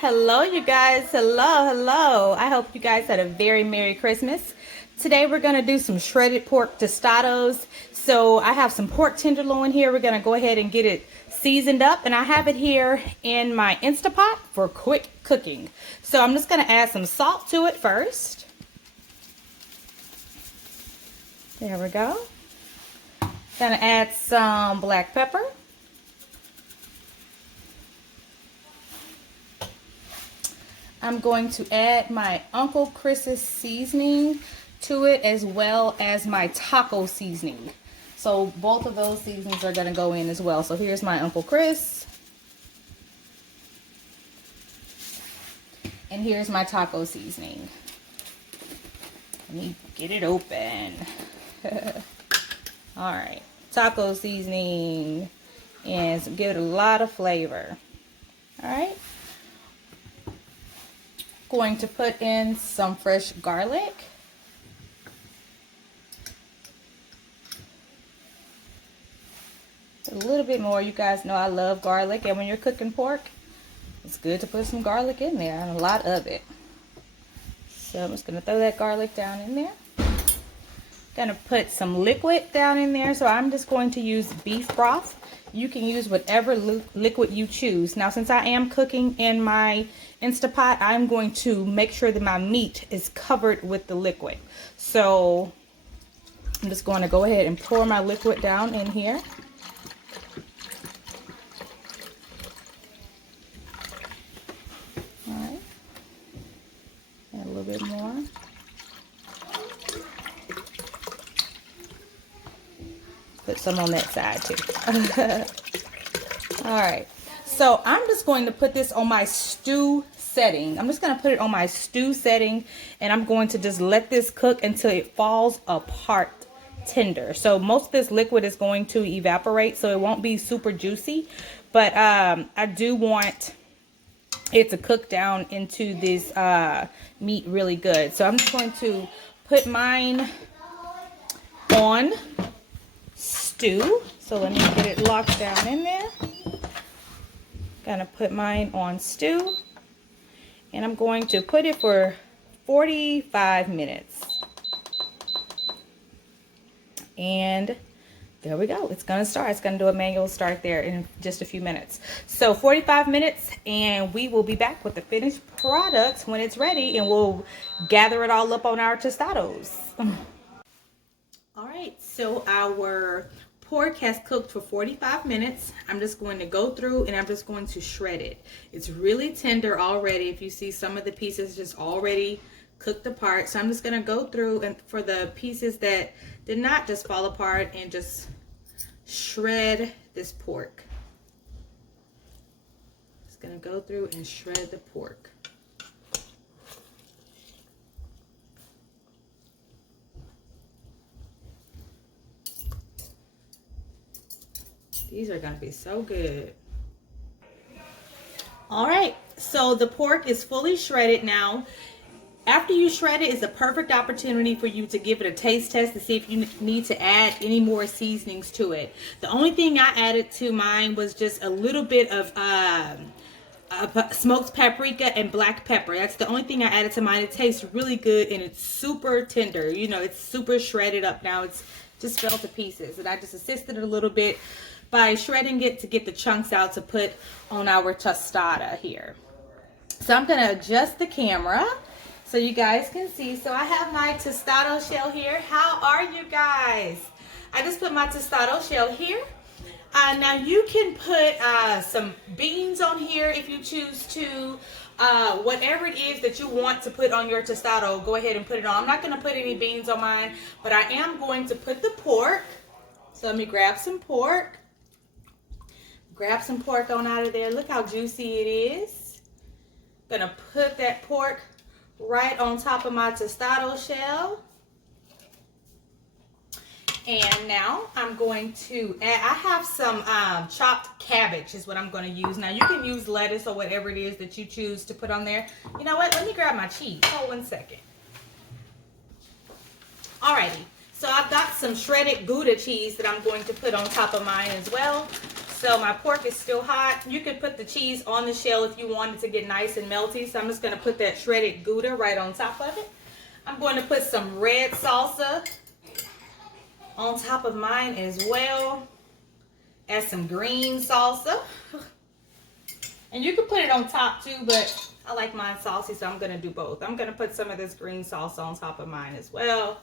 Hello, you guys. Hello. I hope you guys had a very Merry Christmas. Today we're going to do some shredded pork tostadas. So I have some pork tenderloin here. We're going to go ahead and get it seasoned up. And I have it here in my Instapot for quick cooking. So I'm just going to add some salt to it first. There we go. Gonna add some black pepper. I'm going to add my Uncle Chris's seasoning to it, as well as my taco seasoning. So both of those seasonings are going to go in as well. So here's my Uncle Chris. And here's my taco seasoning. Let me get it open. All right. Taco seasoning. And give it a lot of flavor. All right. Going to put in some fresh garlic. A little bit more. You guys know I love garlic, and when you're cooking pork, it's good to put some garlic in there, and a lot of it. So I'm just going to throw that garlic down in there. Going to put some liquid down in there. So I'm just going to use beef broth. You can use whatever liquid you choose. Now, since I am cooking in my Instapot, I'm going to make sure that my meat is covered with the liquid. So I'm just going to go ahead and pour my liquid down in here. All right. Add a little bit more. Put some on that side too. All right. So I'm just going to put this on my stew setting. I'm just going to put it on my stew setting, and I'm going to just let this cook until it falls apart tender. So most of this liquid is going to evaporate, so it won't be super juicy, but I do want it to cook down into this meat really good. So I'm just going to put mine on stew. So let me get it locked down in there. Gonna put mine on stew, and I'm going to put it for 45 minutes. And there we go. It's gonna start. It's gonna do a manual start there in just a few minutes. So 45 minutes, and we will be back with the finished product when it's ready, and we'll gather it all up on our tostados. All right, so our pork has cooked for 45 minutes. I'm just going to go through and I'm just going to shred it. It's really tender already. If you see, some of the pieces just already cooked apart. So I'm just going to go through, and for the pieces that did not just fall apart, and just shred this pork. Just going to go through and shred the pork. These are going to be so good. All right, so the pork is fully shredded now. After you shred it, it's a perfect opportunity for you to give it a taste test to see if you need to add any more seasonings to it. The only thing I added to mine was just a little bit of smoked paprika and black pepper. That's the only thing I added to mine. It tastes really good, and it's super tender. You know, it's super shredded up now. It's just fell to pieces, and I just assisted it a little bit by shredding it to get the chunks out to put on our tostada here. So I'm going to adjust the camera so you guys can see. So I have my tostado shell here. How are you guys? I just put my tostado shell here. Now you can put some beans on here if you choose to. Whatever it is that you want to put on your tostado, go ahead and put it on. I'm not going to put any beans on mine, but I am going to put the pork. So let me grab some pork. Grab some pork on out of there. Look how juicy it is. Gonna put that pork right on top of my tostado shell. And now I'm going to add, I have some chopped cabbage is what I'm going to use. Now you can use lettuce or whatever it is that you choose to put on there. You know what? Let me grab my cheese. Hold 1 second. Alrighty. So I've got some shredded Gouda cheese that I'm going to put on top of mine as well. So my pork is still hot. You could put the cheese on the shell if you wanted to get nice and melty. So I'm just going to put that shredded Gouda right on top of it. I'm going to put some red salsa on top of mine as well. Add some green salsa. And you can put it on top too, but I like mine saucy, so I'm going to do both. I'm going to put some of this green salsa on top of mine as well.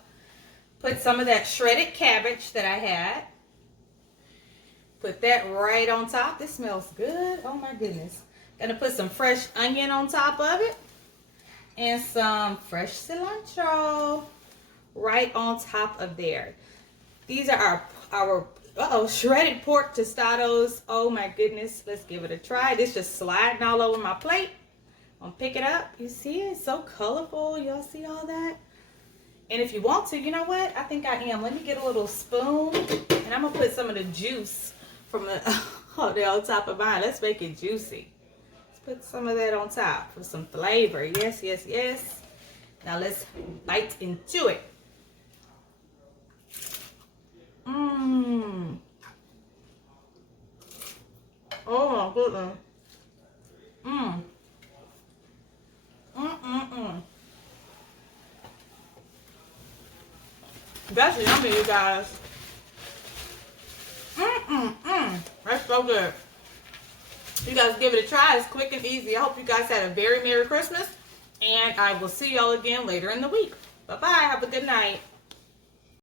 Put some of that shredded cabbage that I had. Put that right on top. This smells good. Oh my goodness. Gonna put some fresh onion on top of it. And some fresh cilantro right on top of there. These are our shredded pork tostadas. Oh my goodness. Let's give it a try. This just sliding all over my plate. I'm gonna pick it up. You see it? It's so colorful. Y'all see all that? And if you want to, you know what? I think I am. Let me get a little spoon. And I'm gonna put some of the juice from the on top of mine. Let's make it juicy. Let's put some of that on top for some flavor. Yes, yes, yes. Now let's bite into it. Mmm. Oh my goodness. Mmm. Mmm. That's yummy, you guys. That's so good. You guys give it a try. It's quick and easy. I hope you guys had a very Merry Christmas. And I will see y'all again later in the week. Bye-bye. Have a good night.